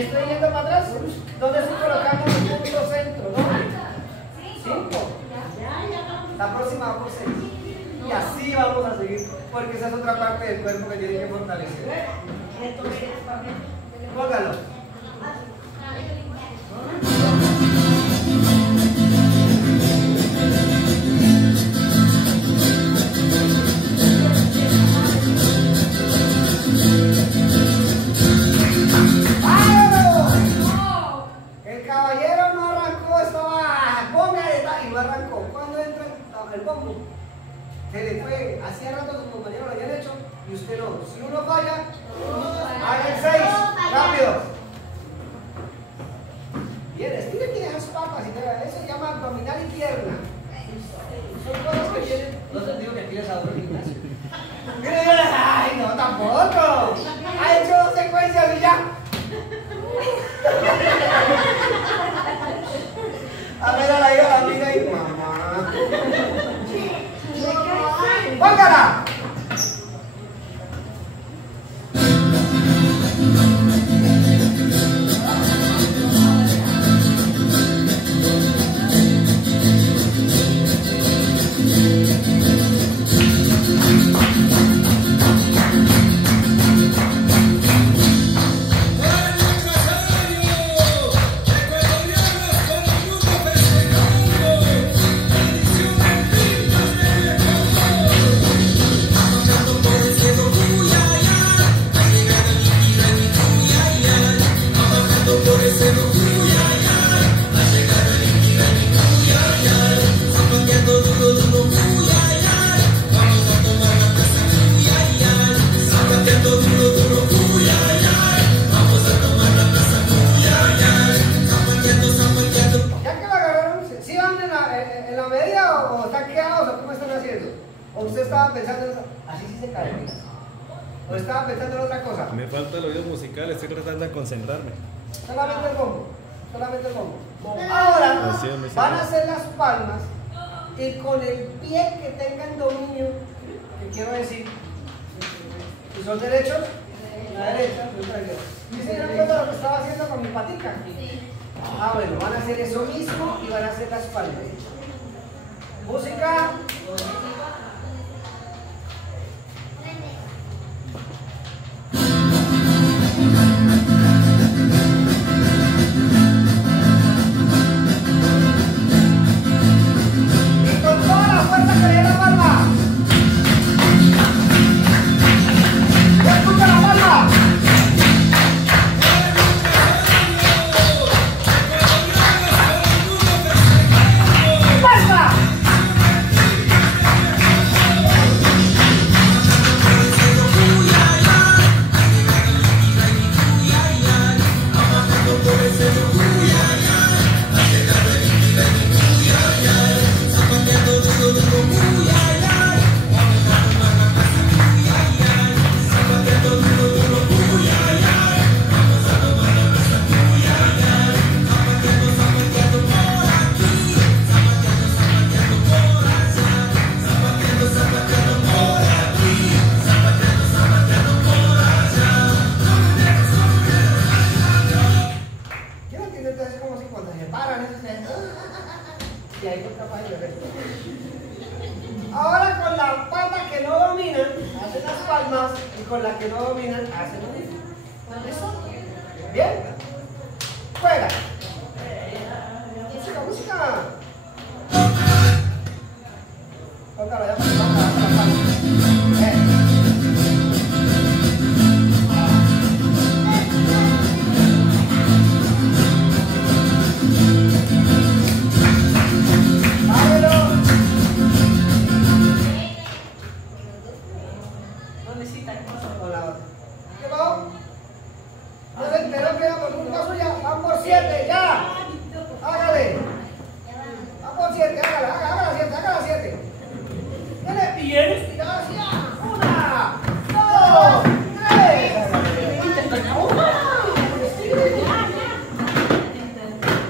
estoy yendo para atrás. ¿Dónde estoy colocando el punto centro? ¿No? 5. La próxima va por 6. Y así vamos a seguir, porque esa es otra parte del cuerpo que tiene que fortalecer. Póngalo. El caballero no arrancó, estaba póngale y no arrancó. Cuando entra el bombo, se le fue, hacía rato sus compañeros lo habían hecho y usted no. Si uno falla, haga el 6, rápido. Bien, estire aquí esas papas y eso se llama abdominal y pierna. Son cosas que tienen. No te digo que tires a otro gimnasio. Ay, no, tampoco. Ha hecho 2 secuencias y ya. A ver a la hija, la amiga y mamá. ¡Póngala! ¿O usted estaba pensando en eso? Así sí se cae, mira. ¿O estaba pensando en otra cosa? Me falta el oído musical, estoy tratando de concentrarme. Solamente el bombo. Solamente el bombo. Ahora van a hacer las palmas y con el pie que tengan dominio, que quiero decir, si son derechos, la derecha, la izquierda. ¿Sí se dieron cuenta de lo que estaba haciendo con mi patica? Ah, bueno, van a hacer eso mismo y van a hacer las palmas. Música. Ahora con la pata que no dominan, hacen las palmas y con la que no dominan, hacen lo mismo. ¿Listo? ¿Bien? Fuera. Música, música. Póngalo ya para que vamos a dar la palma.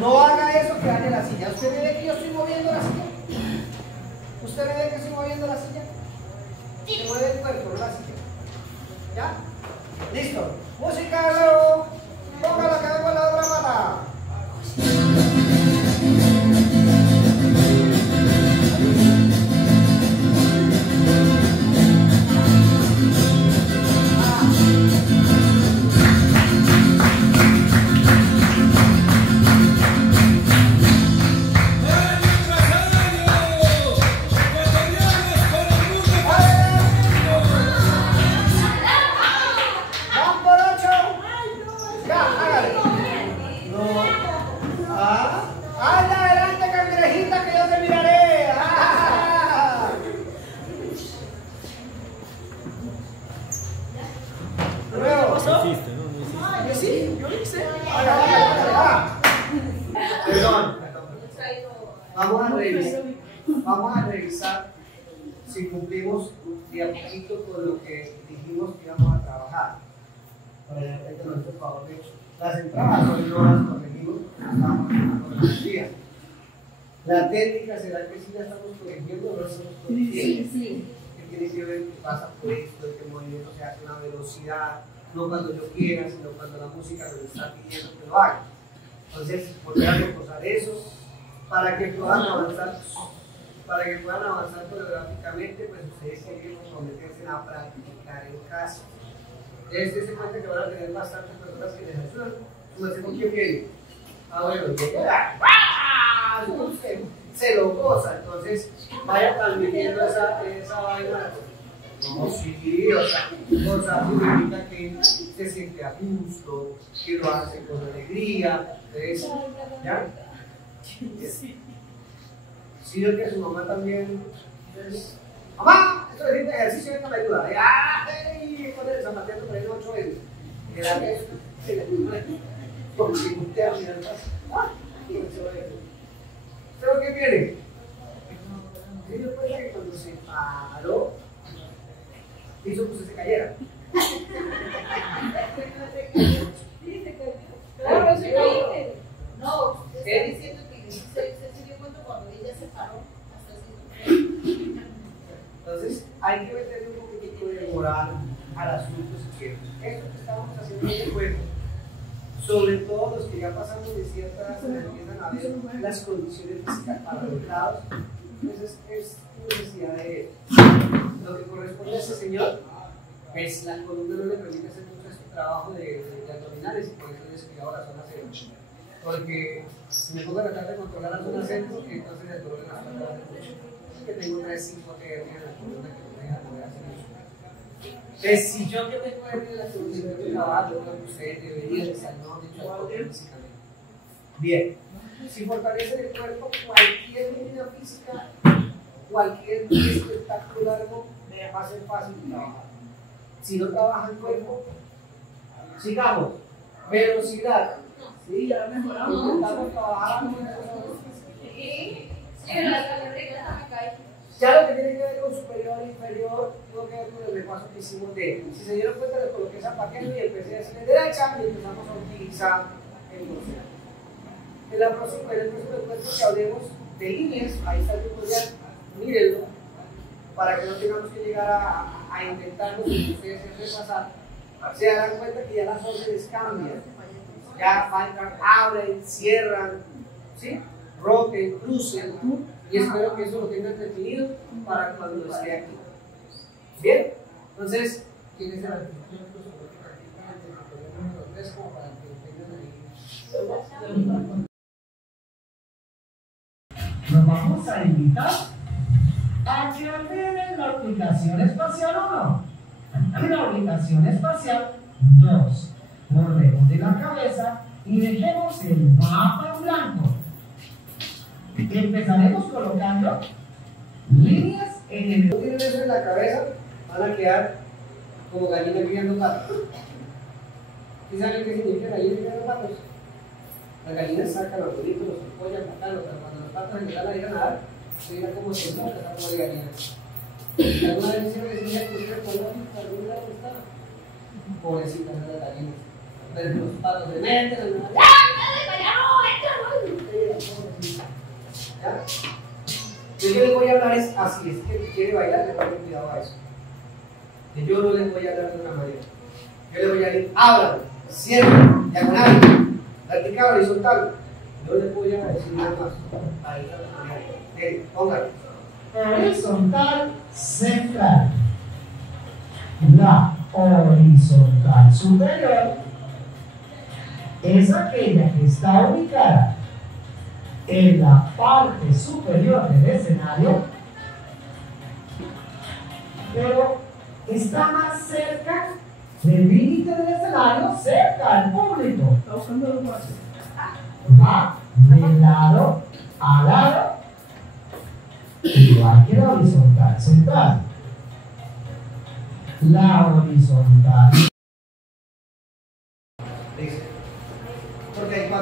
No haga eso que dañe la silla. ¿Usted ve que yo estoy moviendo la silla? ¿Usted ve que estoy moviendo la silla? Se mueve el cuerpo, no la silla. ¿Ya? Listo. Música, luego. Póngala que pasó? hiciste, ¿no? No hiciste. Ah, yo sí, yo lo hice. Perdón. Vamos a revisar si cumplimos de a poquito con lo que dijimos que íbamos a trabajar. Para de repente nuestro favor, de hecho. Las entradas hoy no las corregimos, estamos en el día. La técnica, ¿será que sí la estamos corrigiendo o no estamos corrigiendo? Sí. Que tiene que ver que pasa por esto, que el movimiento se hace a una velocidad, no cuando yo quiera, sino cuando la música me está pidiendo que lo haga. Entonces, volver a reposar eso para que puedan avanzar. Para que puedan avanzar coreográficamente, pues ustedes tienen que comprometerse a practicar en casa. Desde ese cuenta que van a tener bastantes personas que les ayudan. ¿Cómo hacemos quién viene? Ah, bueno, se lo goza, entonces vaya transmitiendo esa vaina. No, sí, o sea, significa que se siente a gusto, que lo hace con alegría. Entonces, ¿ya? Sí, yo que su mamá también. ¡Mamá! Esto de ejercicio esta me ayuda. ¡Ay! Con el zapateando por ahí 8 veces. Que la que porque usted a mirar más. ¿Pero qué quiere? Sí, después de que cuando se paró, hizo que usted se cayera. Claro, se cayó. No, usted está diciendo que se dio cuenta cuando ella se paró. Entonces, hay que meterle un poquitico de moral al asunto si quieren. Esto que estamos haciendo en el juego, sobre todo los que ya pasamos de cierta edad, se empiezan a ver las condiciones físicas arregladas, entonces es necesidad de lo que corresponde a ese señor, pues la columna no le permite hacer mucho este trabajo de abdominales y por eso he descuidado la zona centro. Porque si me pongo a tratar de controlar la zona centro, entonces el dolor de la espalda va a ser mucho. Que tengo 3-5 hernias en la columna que no me dejan poder hacer eso. Entonces, si yo que tengo hernias en la columna y estoy trabajando, creo que ustedes deberían estar, no dicho algo físicamente. Bien, si fortalecen el cuerpo, cualquier medida física, cualquier espectáculo largo, va a ser fácil de trabajar. Si no trabaja el cuerpo, sigamos. Velocidad. Sí, ya mejoramos. Intentamos trabajar con eso. Ya lo que tiene que ver con superior e inferior, tengo que ver con el repaso que hicimos de. Si se dieron cuenta, le coloqué zapateando y empecé a hacer derecha y empezamos a utilizar el museo. En el próximo encuentro que hablemos de líneas, ahí está el tutorial, mírenlo, para que no tengamos que llegar a intentarlo si ustedes se repasar. Se darán cuenta que ya las órdenes cambian, ya abren, cierran, ¿sí? Roten, crucen, y espero que eso lo tengan definido para cuando esté aquí. Bien, entonces, ¿quién es el artículo? Como para que tengan ahí. Nos vamos a invitar a que olviden la ubicación espacial 1 y la ubicación espacial 2. Volvemos de la cabeza y dejemos el mapa en blanco. Empezaremos colocando líneas en el... Si no tienen eso en la cabeza, van a quedar como gallina criando patos. ¿Sí saben qué significa gallina criando patos? Las gallinas sacan los bolitos, los apoyan, pero cuando los patos empiezan a ir a nadar, se mira como se nota, está como de gallinas. ¿Alguna vez hicieron decir que ustedes podían algún lado estar? Pobrecitas de las gallinas. Pero los patos se meten en la... ¿Ya? Yo les voy a hablar es así, es que quiere bailar, le pongan cuidado a eso. Que yo no les voy a hablar de una manera. Yo les voy a decir, ábralo, cierren, diagonal, vertical, horizontal. Yo les voy a decir nada más. Ahí está la manera. Pónganlo. Horizontal central. La horizontal superior es aquella que está ubicada en la parte superior del escenario, pero está más cerca del límite del escenario, cerca al público. Va de lado a lado, igual que la horizontal central. La horizontal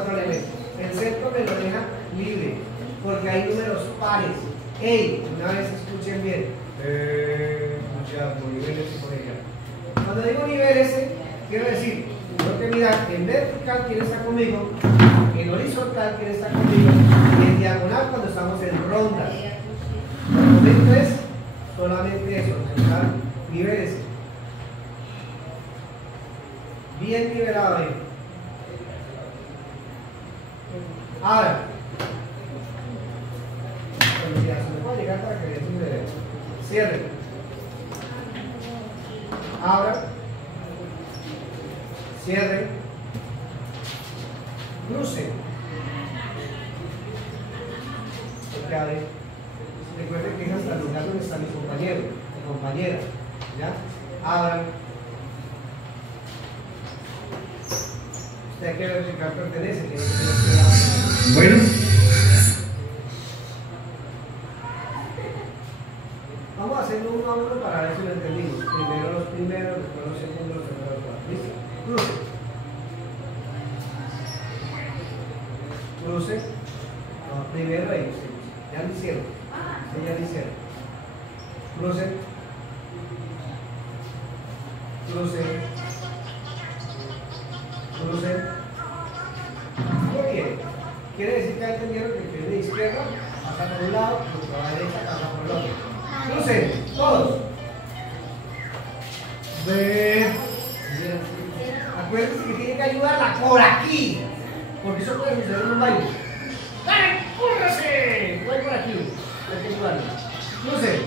4 elementos. El centro me lo deja libre, porque hay números pares. ¡Ey! Una vez escuchen bien. Escuchamos niveles y por ella. Cuando digo niveles, quiero decir, tengo que mirar en vertical quién está conmigo, en horizontal quién está conmigo, y en diagonal cuando estamos en rondas. El momento es solamente eso, buscar niveles. Bien nivelado ahí. Ahora, se me puede llegar para que vean un nivel. Cierre. Abra. Cierre. Cruce. Abre. Recuerden que es hasta el lugar donde está mi compañero, mi compañera. ¿Ya? Abra. Usted hay que verificar pertenece. Tiene que tener Bueno. Vamos a hacerlo uno a uno para ver si lo entendimos. Primero los primeros, después los segundos, después los cuartos. ¿Listo? Cruce. Cruce. No, primero ellos. Ya lo hicieron. Sí, ya lo hicieron. Cruce. Cruce. Cruce. Muy bien. Quiere decir que ya entendieron que el que viene de izquierda pasa por un lado, el que va a derecha pasa por el otro. Crucen, todos. Ven. Acuérdense que tienen que ayudarla por aquí. Porque eso puede suceder en un baile. ¡Dale, cúrrese! Voy por aquí. Hay que ayudarla. Crucen.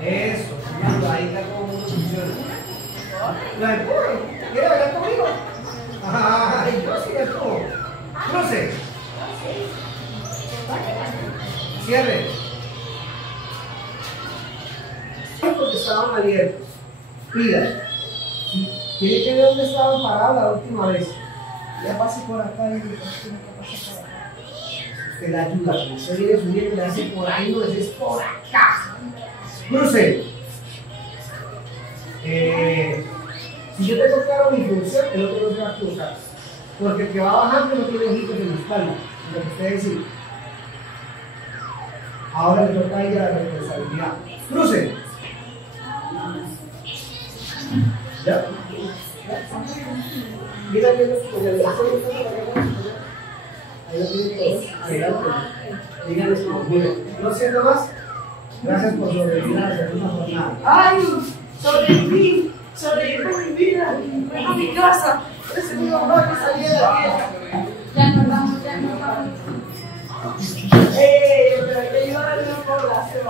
Eso, señalando. Ahí está como uno funciona. La empurro. ¿Quiere bailar conmigo? Ay, yo sí estuvo. Crucen. Cierre. Porque estaban abiertos. Pida. Tiene que ver dónde estaban parados la última vez. Ya pase por acá y tiene que pasar por acá. Usted la ayuda. Usted viene subiendo y le hace por ahí, no es por acá. Cruce. Si yo tengo claro mi función, el otro no se va a equivocar. Porque el que va bajando no tiene ojitos en la espalda. Lo que ustedes dicen. Ahora le toca a ella la responsabilidad. Cruce. ¿Ya? Mira que ahí lo tienen todos. Adelante. Díganles como, miren, no siendo más, gracias por sobrevivir a la segunda jornada. ¡Ay! ¡Sobreviví! ¡Sobreviví mi vida! ¡Voy a mi casa! ¡Ese es mi mamá que salía de la vieja! Ya nos vamos, ya nos vamos. ¡Ey! Pero hay que ayudar a la población.